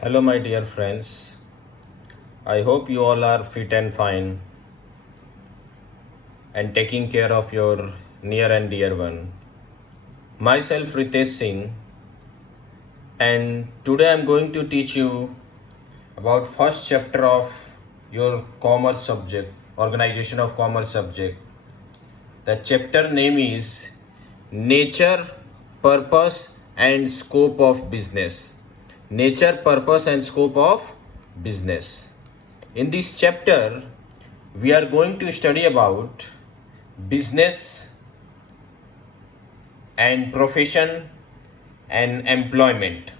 Hello, my dear friends. I hope you all are fit and fine and taking care of your near and dear one. Myself, Ritesh Singh, and today I'm going to teach you about first chapter of your commerce subject, organization of commerce subject. The chapter name is Nature, Purpose, and Scope of Business. Nature, Purpose, and Scope of Business. In this chapter, we are going to study about business and profession and employment,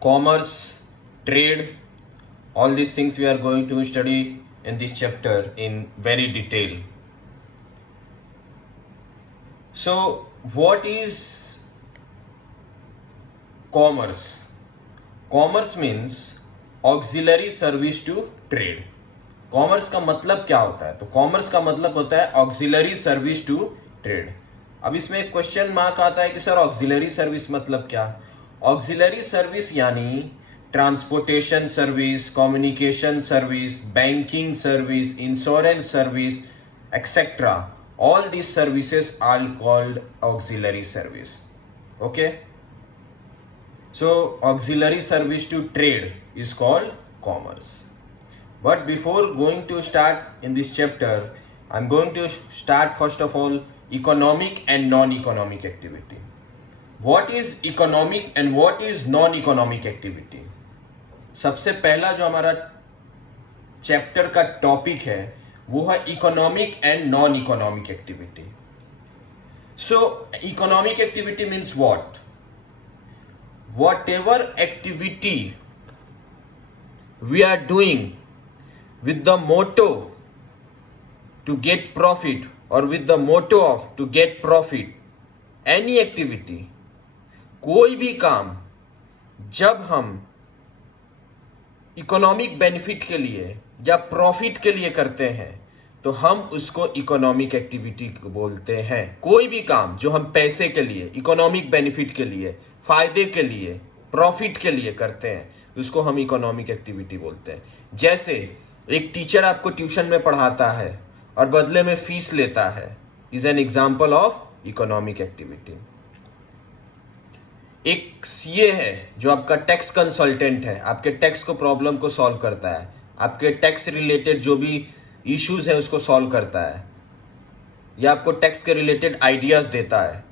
commerce, trade, all these things we are going to study in this chapter in very detail. So, what is commerce? Commerce means auxiliary service to trade. Commerce का मतलब क्या होता है? तो commerce का मतलब होता है ऑक्सिलरी सर्विस टू ट्रेड. अब इसमें एक क्वेश्चन मार्क आता है कि सर ऑक्सिलरी सर्विस मतलब क्या? ऑक्सिलरी सर्विस यानी transportation service, communication service, banking service, insurance service, etcetera. All these services are called auxiliary service. Okay, so auxiliary service to trade is called commerce. But before going to start in this chapter, I'm going to start first of all economic and non-economic activity. What is economic and what is non-economic activity? सबसे पहला जो हमारा chapter का topic है वो है economic and non economic activity. So economic activity means whatever activity we are doing with the motto to get profit or with the motto of to get profit, any activity, कोई भी काम जब हम economic benefit के लिए या profit के लिए करते हैं तो हम उसको इकोनॉमिक एक्टिविटी बोलते हैं. कोई भी काम जो हम पैसे के लिए, इकोनॉमिक बेनिफिट के लिए, फायदे के लिए, प्रॉफिट के लिए करते हैं उसको हम इकोनॉमिक एक्टिविटी बोलते हैं. जैसे एक टीचर आपको ट्यूशन में पढ़ाता है और बदले में फीस लेता है, is an example of economic activity. एक सीए है जो आपका टैक्स कंसल्टेंट है, आपके टैक्स को प्रॉब्लम को सॉल्व करता है, आपके टैक्स रिलेटेड जो भी इश्यूज है उसको सॉल्व करता है, या आपको टैक्स के रिलेटेड आइडियाज देता है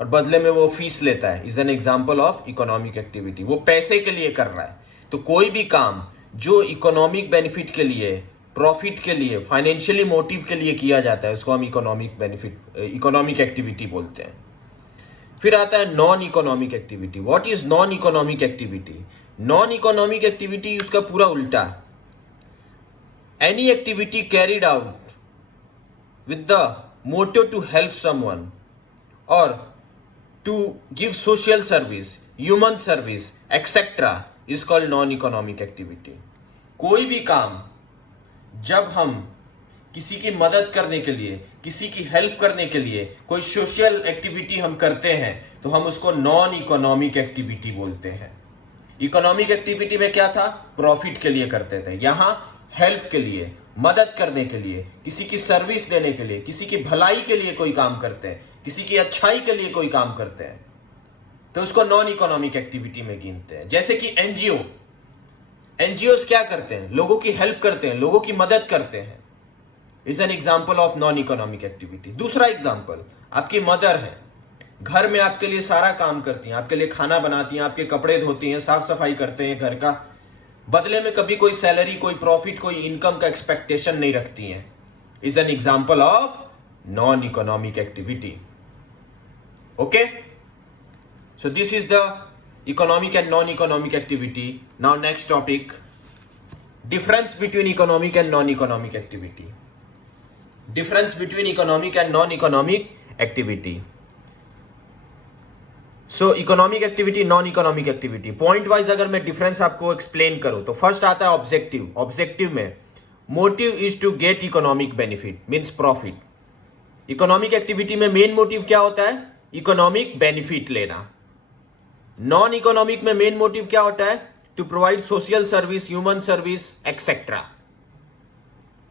और बदले में वो फीस लेता है, is an example of economic activity. वो पैसे के लिए कर रहा है. तो कोई भी काम जो इकोनॉमिक बेनिफिट के लिए, प्रॉफिट के लिए, फाइनेंशियली मोटिव के लिए किया जाता है उसको हम इकोनॉमिक एक्टिविटी बोलते हैं. फिर आता है non economic activity. What is non economic activity? Non economic activity उसका पूरा उल्टा. Any activity carried out with the motive to help someone और to give social service, human service, etcetera is called non economic activity. कोई भी काम जब हम किसी की मदद करने के लिए, किसी की हेल्प करने के लिए कोई सोशल एक्टिविटी हम करते हैं तो हम उसको नॉन इकोनॉमिक एक्टिविटी बोलते हैं. इकोनॉमिक एक्टिविटी में क्या था? प्रॉफिट के लिए करते थे. यहां हेल्प के लिए, मदद करने के लिए, किसी की सर्विस देने के लिए, किसी की भलाई के लिए कोई काम करते हैं, किसी की अच्छाई के लिए कोई काम करते हैं तो उसको नॉन इकोनॉमिक एक्टिविटी में गिनते हैं. जैसे कि एनजीओ क्या करते हैं? लोगों की हेल्प करते हैं, लोगों की मदद करते हैं, is an example of non economic activity. दूसरा एग्जाम्पल, आपकी मदर है, घर में आपके लिए सारा काम करती हैं, आपके लिए खाना बनाती हैं, आपके कपड़े धोती हैं, साफ सफाई करते हैं घर का, बदले में कभी कोई सैलरी, कोई प्रॉफिट, कोई इनकम का एक्सपेक्टेशन नहीं रखती हैं, is an example of non economic activity. Okay, so this is the economic and non-economic activity. Now next topic, difference between economic and non-economic activity. Difference between economic and non-economic activity. So economic activity, non-economic activity. Point wise अगर मैं difference आपको explain करूं तो first आता है objective. Objective में motive is to get economic benefit, means profit. Economic activity में main motive क्या होता है? Economic benefit लेना. नॉन इकोनॉमिक में मेन मोटिव क्या होता है? To provide social service, human service etcetera.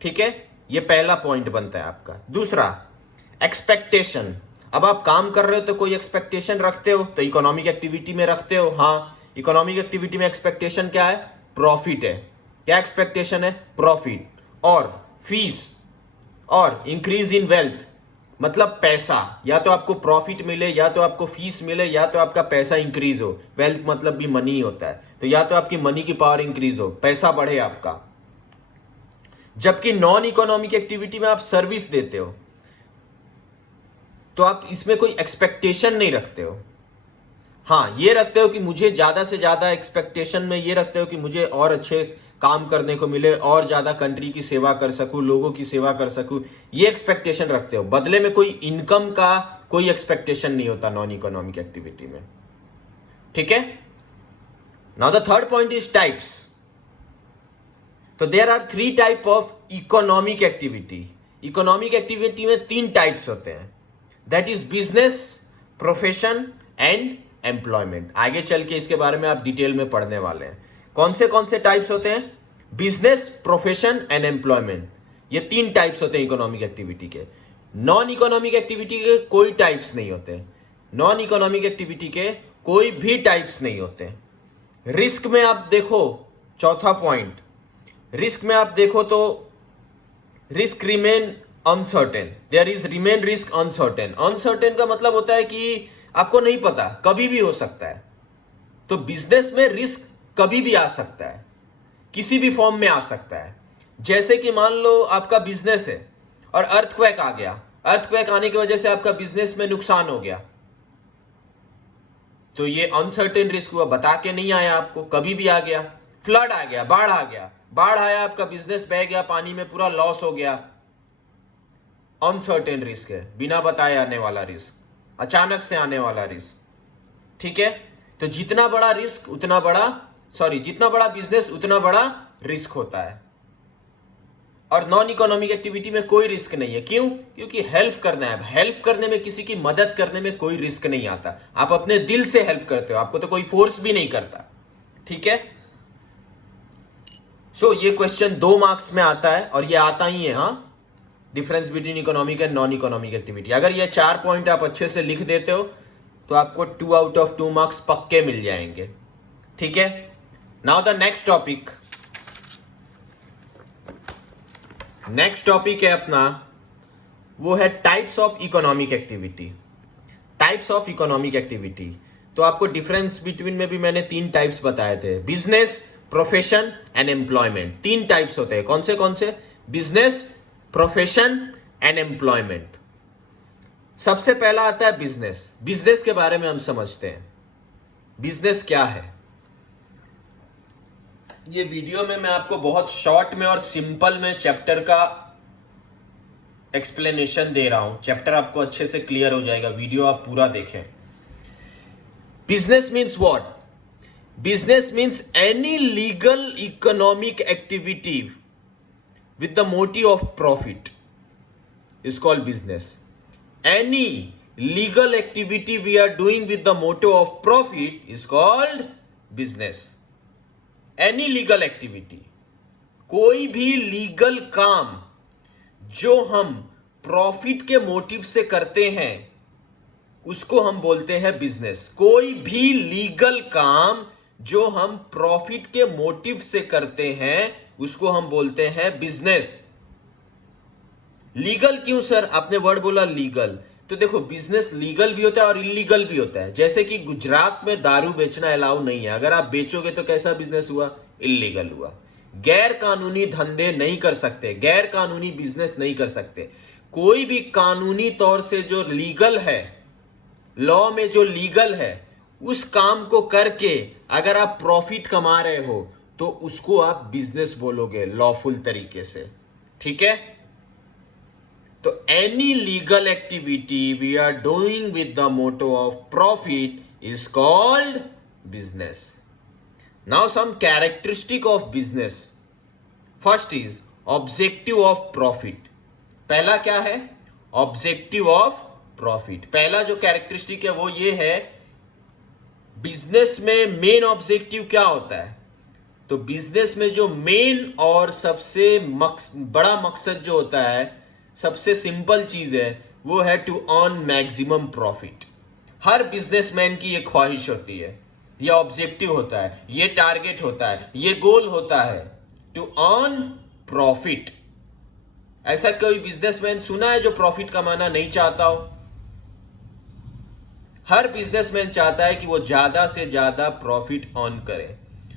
ठीक है, ये पहला पॉइंट बनता है आपका। दूसरा, एक्सपेक्टेशन। अब आप काम कर रहे हो तो कोई एक्सपेक्टेशन रखते हो, तो इकोनॉमिक एक्टिविटी में रखते हो। हाँ, इकोनॉमिक एक्टिविटी में एक्सपेक्टेशन क्या है? प्रॉफिट है। क्या एक्सपेक्टेशन है? प्रॉफिट और फीस और इंक्रीज इन वेल्थ, मतलब पैसा। या तो आपको प्रॉफिट मिले, या तो आपको फीस मिले, या तो आपका पैसा इंक्रीज हो। वेल्थ मतलब भी मनी होता है, तो या तो आपकी मनी की पावर इंक्रीज हो, पैसा बढ़े आपका। जबकि नॉन इकोनॉमिक एक्टिविटी में आप सर्विस देते हो, तो आप इसमें कोई एक्सपेक्टेशन नहीं रखते हो। हाँ, ये रखते हो कि मुझे ज्यादा से ज्यादा एक्सपेक्टेशन में ये रखते हो कि मुझे और अच्छे काम करने को मिले, और ज्यादा कंट्री की सेवा कर सकूं, लोगों की सेवा कर सकूं, ये एक्सपेक्टेशन रखते हो। बदले में कोई इनकम का कोई एक्सपेक्टेशन नहीं होता नॉन इकोनॉमिक एक्टिविटी में। ठीक है, now the third point is types. तो there are 3 type of economic activity. Economic activity में 3 टाइप्स होते हैं, that is business, profession and employment. आगे चल के इसके बारे में आप डिटेल में पढ़ने वाले हैं। कौन से टाइप्स होते हैं? Business, profession and employment. ये 3 टाइप्स होते हैं इकोनॉमिक एक्टिविटी के। नॉन इकोनॉमिक एक्टिविटी के कोई टाइप्स नहीं होते। नॉन इकोनॉमिक एक्टिविटी के कोई भी टाइप्स नहीं होते। रिस्क में आप देखो, चौथा पॉइंट, रिस्क में आप देखो तो risk remain uncertain, there is remain risk uncertain. Uncertain का मतलब होता है कि आपको नहीं पता, कभी भी हो सकता है। तो बिजनेस में रिस्क कभी भी आ सकता है, किसी भी फॉर्म में आ सकता है। जैसे कि मान लो आपका बिजनेस है और अर्थक्वेक आ गया, अर्थक्वेक आने की वजह से आपका बिजनेस में नुकसान हो गया, तो ये अनसर्टेन रिस्क हुआ, बता के नहीं आया आपको, कभी भी आ गया। फ्लड आ गया, बाढ़ आ गया, बाढ़ आया, आपका बिजनेस बह गया पानी में, पूरा लॉस हो गया, अनसर्टेन रिस्क है, बिना बताए आने वाला रिस्क, अचानक से आने वाला रिस्क। ठीक है, तो जितना बड़ा रिस्क उतना बड़ा, जितना बड़ा बिजनेस उतना बड़ा रिस्क होता है। और नॉन इकोनॉमिक एक्टिविटी में कोई रिस्क नहीं है। क्यों? क्योंकि हेल्प करना है। हेल्प करने में, किसी की मदद करने में कोई रिस्क नहीं आता। आप अपने दिल से हेल्प करते हो, आपको तो कोई फोर्स भी नहीं करता। ठीक है, ये क्वेश्चन 2 मार्क्स में आता है, और ये आता ही है। हाँ, difference between economic and non economic activity. अगर ये 4 पॉइंट आप अच्छे से लिख देते हो तो आपको 2 आउट ऑफ 2 मार्क्स पक्के मिल जाएंगे। ठीक है, now the next topic. Next topic है अपना, वो है types of economic activity. Types of economic activity, तो आपको डिफरेंस बिटवीन में भी मैंने 3 टाइप्स बताए थे, business, profession and employment. 3 types होते हैं। कौन से? Business, profession and employment. सबसे पहला आता है बिजनेस। बिजनेस के बारे में हम समझते हैं, बिजनेस क्या है। ये वीडियो में मैं आपको बहुत शॉर्ट में और सिंपल में चैप्टर का एक्सप्लेनेशन दे रहा हूं। चैप्टर आपको अच्छे से क्लियर हो जाएगा, वीडियो आप पूरा देखें। Business means what? Business means any legal economic activity with the motive of profit is called business. Any legal activity we are doing with the motive of profit is called business. Any legal activity, कोई भी legal काम जो हम profit के motive से करते हैं उसको हम बोलते हैं बिजनेस। कोई भी लीगल काम जो हम प्रॉफिट के मोटिव से करते हैं उसको हम बोलते हैं बिजनेस। लीगल क्यों सर? आपने वर्ड बोला लीगल, तो देखो बिजनेस लीगल भी होता है और इलीगल भी होता है। जैसे कि गुजरात में दारू बेचना अलाउ नहीं है, अगर आप बेचोगे तो कैसा बिजनेस हुआ? इलीगल हुआ। गैर कानूनी धंधे नहीं कर सकते, गैर कानूनी बिजनेस नहीं कर सकते। कोई भी कानूनी तौर से जो लीगल है, लॉ में जो लीगल है, उस काम को करके अगर आप प्रॉफिट कमा रहे हो तो उसको आप बिजनेस बोलोगे, लॉफुल तरीके से। ठीक है, तो any legal activity we are doing with the motto of profit is called business. Now some characteristic of business. First is objective of profit. पहला क्या है? Objective of profit. पहला जो कैरेक्टरिस्टिक है वो ये है, बिजनेस में मेन ऑब्जेक्टिव क्या होता है? तो बिजनेस में जो मेन और सबसे बड़ा मकसद जो होता है, सबसे सिंपल चीज है, वो है टू अर्न मैक्सिमम प्रॉफिट। हर बिजनेसमैन की ये ख्वाहिश होती है, ये ऑब्जेक्टिव होता है, ये टारगेट होता है, ये गोल होता है, टू अर्न प्रॉफिट। ऐसा कोई बिजनेसमैन सुना है जो प्रॉफिट कमाना नहीं चाहता हो? हर बिजनेसमैन चाहता है कि वो ज्यादा से ज्यादा प्रॉफिट अर्न करे।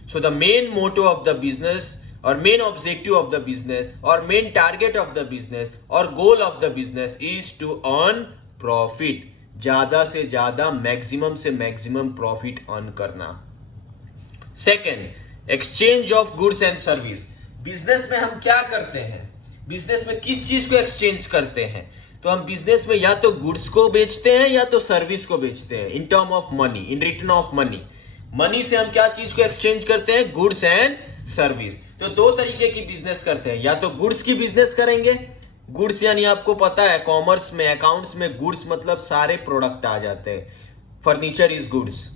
So the main motto of the business और main objective of the business और main target of the business और goal of the business is to earn profit. ज्यादा से ज्यादा, मैक्सिमम से मैक्सिमम प्रॉफिट अर्न करना। Second, exchange of goods and service. Business में हम क्या करते हैं? बिजनेस में किस चीज को एक्सचेंज करते हैं? तो हम बिजनेस में या तो गुड्स को बेचते हैं या तो सर्विस को बेचते हैं, in term of money, in return of money. Money से हम क्या चीज को एक्सचेंज करते हैं? Goods and service. तो दो तरीके की बिजनेस करते हैं, या तो गुड्स की बिजनेस करेंगे। गुड्स यानी आपको पता है कॉमर्स में, अकाउंट्स में गुड्स मतलब सारे प्रोडक्ट आ जाते हैं। Furniture is goods,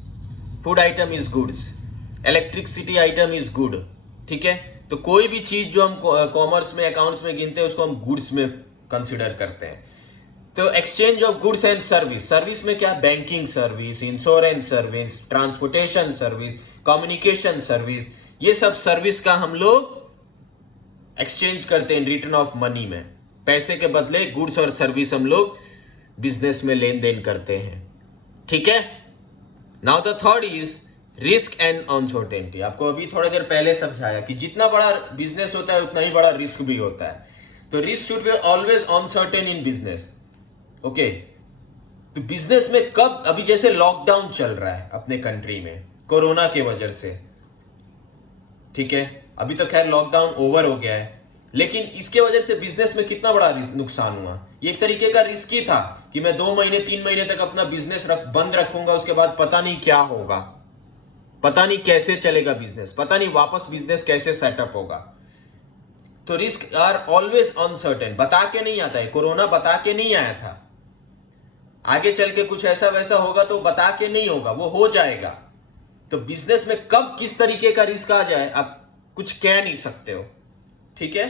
food item is goods, electricity item is good. ठीक है, तो कोई भी चीज जो हम कॉमर्स में, अकाउंट्स में गिनते हैं उसको हम गुड्स में कंसिडर करते हैं। तो exchange of goods and service. Service में क्या? Banking service, insurance service, transportation service, communication service, ये सब सर्विस का हम लोग एक्सचेंज करते हैं रिटर्न ऑफ मनी में। पैसे के बदले गुड्स और सर्विस हम लोग बिजनेस में लेन देन करते हैं। ठीक है, now the third is risk and uncertainty. आपको अभी थोड़ी देर पहले समझाया कि जितना बड़ा बिजनेस होता है उतना ही बड़ा रिस्क भी होता है। तो risk should be always uncertain in business. Okay, तो बिजनेस में कब, अभी जैसे लॉकडाउन चल रहा है अपने कंट्री में कोरोना के वजह से, ठीक है, अभी तो खैर लॉकडाउन ओवर हो गया है, लेकिन इसके वजह से बिजनेस में कितना बड़ा नुकसान हुआ। ये एक तरीके का रिस्क ही था कि मैं 2 महीने 3 महीने तक अपना बिजनेस बंद रखूंगा, उसके बाद पता नहीं क्या होगा, पता नहीं कैसे चलेगा बिजनेस, पता नहीं वापस बिजनेस कैसे सेटअप होगा। तो रिस्क आर ऑलवेज अनसर्टेन। बता के नहीं आता है, कोरोना बता के नहीं आया था। आगे चल के कुछ ऐसा वैसा होगा तो बता के नहीं होगा, वो हो जाएगा। तो बिजनेस में कब किस तरीके का रिस्क आ जाए आप कुछ कह नहीं सकते हो। ठीक है,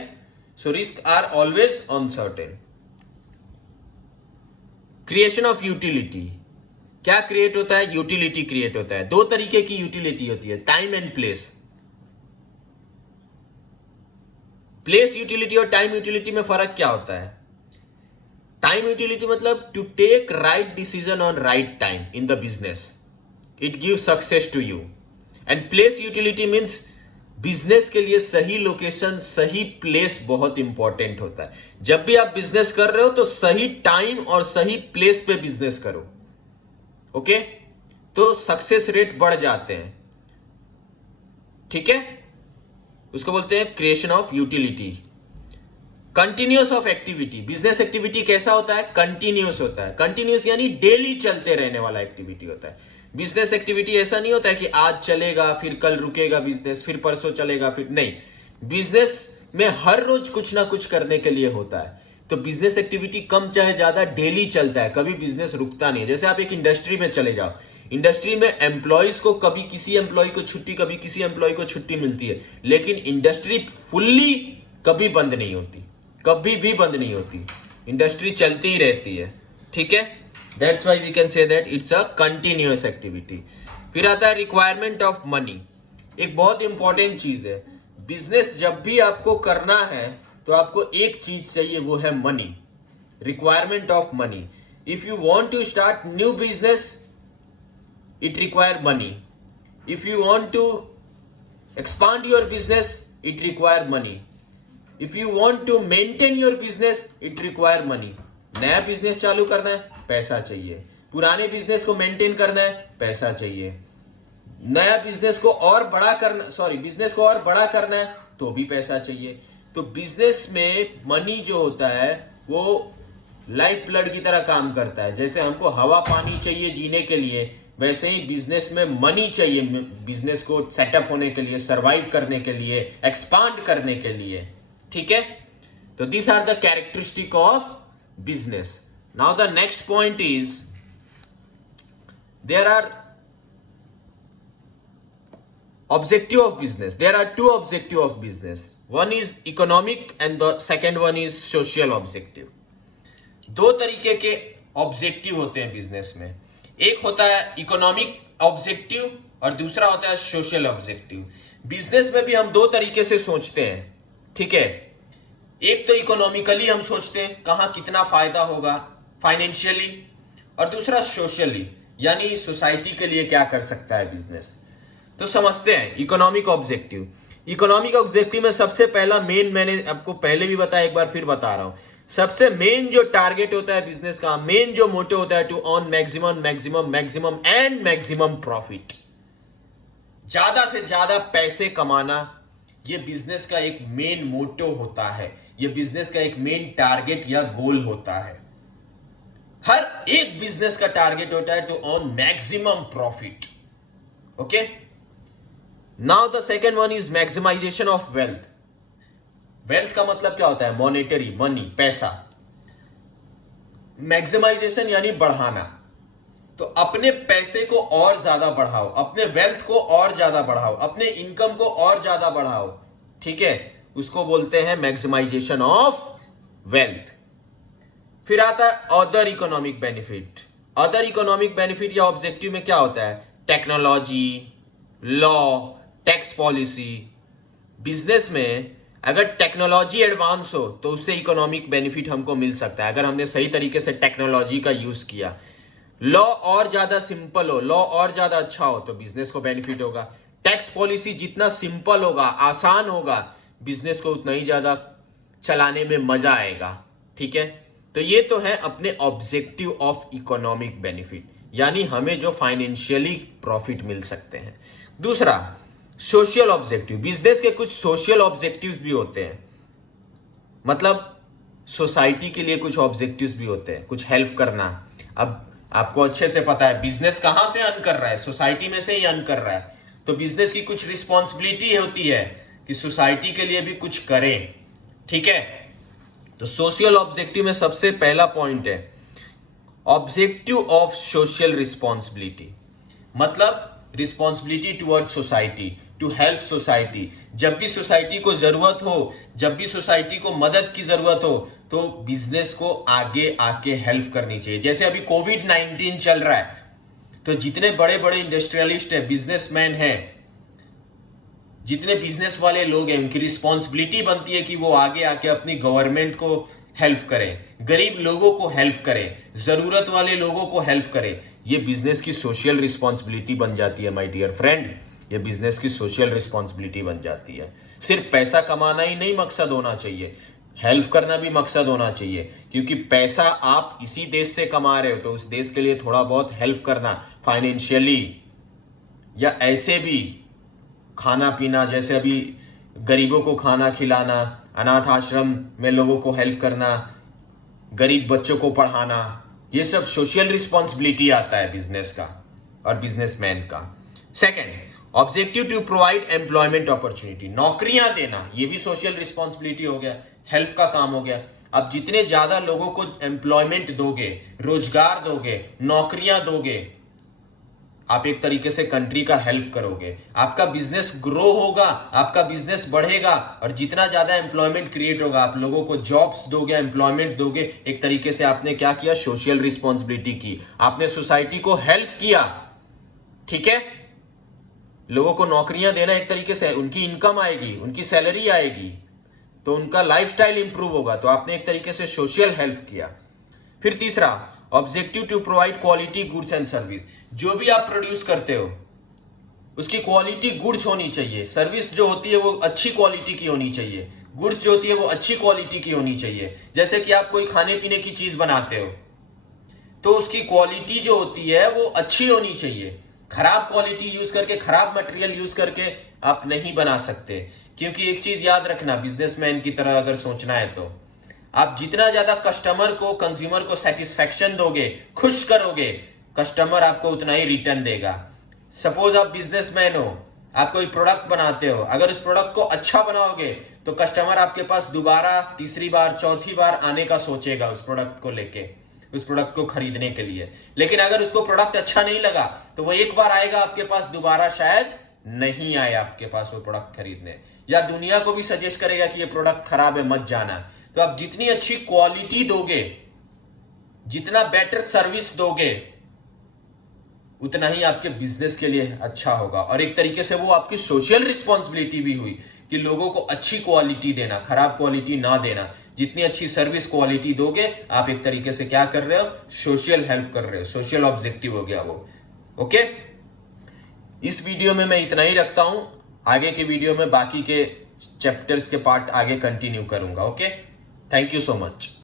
so risk are always uncertain. Creation of utility. क्या क्रिएट होता है? यूटिलिटी क्रिएट होता है। दो तरीके की यूटिलिटी होती है, time and place. Place utility और टाइम यूटिलिटी में फर्क क्या होता है? टाइम यूटिलिटी मतलब to take right decision on right time in the business, it give success to you. And place utility means business के लिए सही लोकेशन, सही प्लेस बहुत इंपॉर्टेंट होता है। जब भी आप बिजनेस कर रहे हो तो सही टाइम और सही प्लेस पे बिजनेस करो। ओके, तो सक्सेस रेट बढ़ जाते हैं। ठीक है, उसको बोलते हैं creation of utility. Continuous of activity. Business activity कैसा होता है? कंटिन्यूस होता है। कंटिन्यूस यानी डेली चलते रहने वाला एक्टिविटी होता है। बिजनेस एक्टिविटी ऐसा नहीं होता है कि आज चलेगा फिर कल रुकेगा बिजनेस, फिर परसों चलेगा फिर नहीं। बिजनेस में हर रोज कुछ ना कुछ करने के लिए होता है। तो बिजनेस एक्टिविटी कम चाहे ज्यादा डेली चलता है, कभी बिजनेस रुकता नहीं। जैसे आप एक इंडस्ट्री में चले जाओ, इंडस्ट्री में एम्प्लॉयज को कभी किसी एम्प्लॉय को छुट्टी, कभी किसी एम्प्लॉय को छुट्टी मिलती है, लेकिन इंडस्ट्री फुल्ली कभी बंद नहीं होती, कभी भी बंद नहीं होती। इंडस्ट्री चलती ही रहती है। ठीक है, that's why we can say that it's a continuous activity. फिर आता है रिक्वायरमेंट ऑफ मनी। एक बहुत इंपॉर्टेंट चीज है। बिजनेस जब भी आपको करना है तो आपको एक चीज चाहिए, वो है money. Requirement of money. If you want to start new business, it require money. If you want to expand your business, it require money. If you want to maintain your business, it require money. नया business चालू करना है, पैसा चाहिए। पुराने business को maintain करना है, पैसा चाहिए। नया बिजनेस को और बड़ा करना, बिजनेस को और बड़ा करना है तो भी पैसा चाहिए। तो बिजनेस में मनी जो होता है वो लाइफ ब्लड की तरह काम करता है। जैसे हमको हवा पानी चाहिए जीने के लिए, वैसे ही बिजनेस में मनी चाहिए बिजनेस को सेटअप होने के लिए, सरवाइव करने के लिए, एक्सपांड करने के लिए। ठीक है, तो this are the characteristic of business. Now the next point is there are Objective of business. There are two objectives of business. One is economic and the second one is social objective. दो तरीके के objective होते हैं business में. एक होता है economic objective और दूसरा होता है सोशल ऑब्जेक्टिव. बिजनेस में भी हम दो तरीके से सोचते हैं, ठीक है. एक तो इकोनॉमिकली हम सोचते हैं कहाँ कितना फायदा होगा फाइनेंशियली, और दूसरा सोशली यानी सोसाइटी के लिए क्या कर सकता है बिजनेस. तो समझते हैं इकोनॉमिक ऑब्जेक्टिव. इकोनॉमिक ऑब्जेक्टिव में सबसे पहला मेन, मैंने आपको पहले भी बताया, एक बार फिर बता रहा हूं, सबसे मेन जो टारगेट होता है बिजनेस का, मेन जो मोटिव होता है, to earn maximum maximum maximum and maximum profit. ज्यादा से ज्यादा पैसे कमाना, ये बिजनेस का एक मेन मोटिव होता है, ये बिजनेस का एक मेन टारगेट या गोल होता है. हर एक बिजनेस का टारगेट होता है to earn maximum profit. Okay. Now the second one is maximisation of wealth. Wealth का मतलब क्या होता है? मॉनेटरी, मनी, पैसा. मैक्सिमाइजेशन यानी बढ़ाना. तो अपने पैसे को और ज्यादा बढ़ाओ, अपने वेल्थ को और ज्यादा बढ़ाओ, अपने इनकम को और ज्यादा बढ़ाओ, ठीक है. उसको बोलते हैं मैक्सिमाइजेशन ऑफ वेल्थ. फिर आता है other economic benefit. Other economic benefit या ऑब्जेक्टिव में क्या होता है? Technology, law, tax policy. Business में अगर टेक्नोलॉजी एडवांस हो तो उससे इकोनॉमिक बेनिफिट हमको मिल सकता है, अगर हमने सही तरीके से टेक्नोलॉजी का यूज किया. लॉ और ज्यादा सिंपल हो, लॉ और ज्यादा अच्छा हो तो बिजनेस को बेनिफिट होगा. टैक्स पॉलिसी जितना सिंपल होगा, आसान होगा, बिजनेस को उतना ही ज्यादा चलाने में मजा आएगा, ठीक है. तो ये तो है अपने ऑब्जेक्टिव ऑफ इकोनॉमिक बेनिफिट, यानी हमें जो फाइनेंशियली प्रॉफिट मिल सकते हैं. दूसरा सोशल ऑब्जेक्टिव. बिजनेस के कुछ सोशल ऑब्जेक्टिव्स भी होते हैं, मतलब सोसाइटी के लिए कुछ ऑब्जेक्टिव्स भी होते हैं, कुछ हेल्प करना. अब आपको अच्छे से पता है बिजनेस कहां से अर्न कर रहा है? सोसाइटी में से ही अर्न कर रहा है. तो बिजनेस की कुछ रिस्पॉन्सिबिलिटी होती है कि सोसाइटी के लिए भी कुछ करें, ठीक है. तो सोशल ऑब्जेक्टिव में सबसे पहला पॉइंट है ऑब्जेक्टिव ऑफ सोशल रिस्पॉन्सिबिलिटी, मतलब responsibility toward society, to help society. जब भी सोसाइटी को जरूरत हो, जब भी सोसाइटी को मदद की जरूरत हो, तो बिजनेस को आगे आके हेल्प करनी चाहिए. जैसे अभी कोविड-19 चल रहा है, तो जितने बड़े बड़े इंडस्ट्रियलिस्ट है, बिजनेसमैन है, जितने बिजनेस वाले लोग हैं, उनकी रिस्पॉन्सिबिलिटी बनती है कि वो आगे आके अपनी गवर्नमेंट को हेल्प करें, गरीब लोगों को हेल्प करें, जरूरत वाले लोगों को हेल्प करें. ये बिजनेस की सोशल रिस्पॉन्सिबिलिटी बन जाती है माय डियर फ्रेंड. ये बिजनेस की सोशल रिस्पॉन्सिबिलिटी बन जाती है. सिर्फ पैसा कमाना ही नहीं मकसद होना चाहिए, हेल्प करना भी मकसद होना चाहिए. क्योंकि पैसा आप इसी देश से कमा रहे हो, तो उस देश के लिए थोड़ा बहुत हेल्प करना फाइनेंशियली या ऐसे भी खाना पीना, जैसे अभी गरीबों को खाना खिलाना, अनाथ आश्रम में लोगों को हेल्प करना, गरीब बच्चों को पढ़ाना, ये सब सोशल रिस्पॉन्सिबिलिटी आता है बिजनेस का और बिजनेसमैन का. Second objective to provide employment opportunity. नौकरियां देना, ये भी सोशल रिस्पॉन्सिबिलिटी हो गया, हेल्प का काम हो गया. अब जितने ज्यादा लोगों को एम्प्लॉयमेंट दोगे, रोजगार दोगे, नौकरियां दोगे, आप एक तरीके से कंट्री का हेल्प करोगे. आपका बिजनेस ग्रो होगा, आपका बिजनेस बढ़ेगा, और जितना ज्यादा एम्प्लॉयमेंट क्रिएट होगा, आप लोगों को जॉब्स दोगे, एम्प्लॉयमेंट दोगे. एक तरीके से आपने क्या किया? सोशल रिस्पॉन्सिबिलिटी की, आपने सोसाइटी को हेल्प किया, ठीक है. लोगों को नौकरियां देना एक तरीके से, उनकी इनकम आएगी, उनकी सैलरी आएगी, तो उनका लाइफस्टाइल इंप्रूव होगा, तो आपने एक तरीके से सोशल हेल्प किया. फिर तीसरा objective to provide quality goods and service. जो भी आप प्रोड्यूस करते हो उसकी क्वालिटी गुड्स होनी चाहिए, सर्विस जो होती है वो अच्छी क्वालिटी की होनी चाहिए, गुड्स जो होती है वो अच्छी क्वालिटी की होनी चाहिए. जैसे कि आप कोई खाने पीने की चीज बनाते हो तो उसकी क्वालिटी जो होती है वो अच्छी होनी चाहिए. खराब क्वालिटी यूज करके, खराब मटेरियल यूज करके आप नहीं बना सकते. क्योंकि एक चीज याद रखना, बिजनेसमैन की तरह अगर सोचना है तो आप जितना ज्यादा कस्टमर को, कंज्यूमर को सेटिस्फेक्शन दोगे, खुश करोगे, कस्टमर आपको उतना ही रिटर्न देगा. सपोज आप बिजनेसमैन हो, आप कोई प्रोडक्ट बनाते हो, अगर उस प्रोडक्ट को अच्छा बनाओगे तो कस्टमर आपके पास दोबारा, तीसरी बार, चौथी बार आने का सोचेगा उस प्रोडक्ट को लेके, उस प्रोडक्ट को खरीदने के लिए. लेकिन अगर उसको प्रोडक्ट अच्छा नहीं लगा तो वो एक बार आएगा आपके पास, दोबारा शायद नहीं आए आपके पास वो प्रोडक्ट खरीदने, या दुनिया को भी सजेस्ट करेगा कि ये प्रोडक्ट खराब है मत जाना, तो आप जितनी अच्छी क्वालिटी दोगे, जितना बेटर सर्विस दोगे, उतना ही आपके बिजनेस के लिए अच्छा होगा। और एक तरीके से वो आपकी सोशल रिस्पॉन्सिबिलिटी भी हुई कि लोगों को अच्छी क्वालिटी देना, खराब क्वालिटी ना देना। जितनी अच्छी सर्विस क्वालिटी दोगे, आप एक तरीके से क्या कर रहे हो, सोशल हेल्प कर रहे हो, सोशल ऑब्जेक्टिव हो गया वो। ओके, इस वीडियो में मैं इतना ही रखता हूं। आगे के वीडियो में बाकी के चैप्टर्स के पार्ट आगे कंटिन्यू करूंगा। Okay, thank you so much.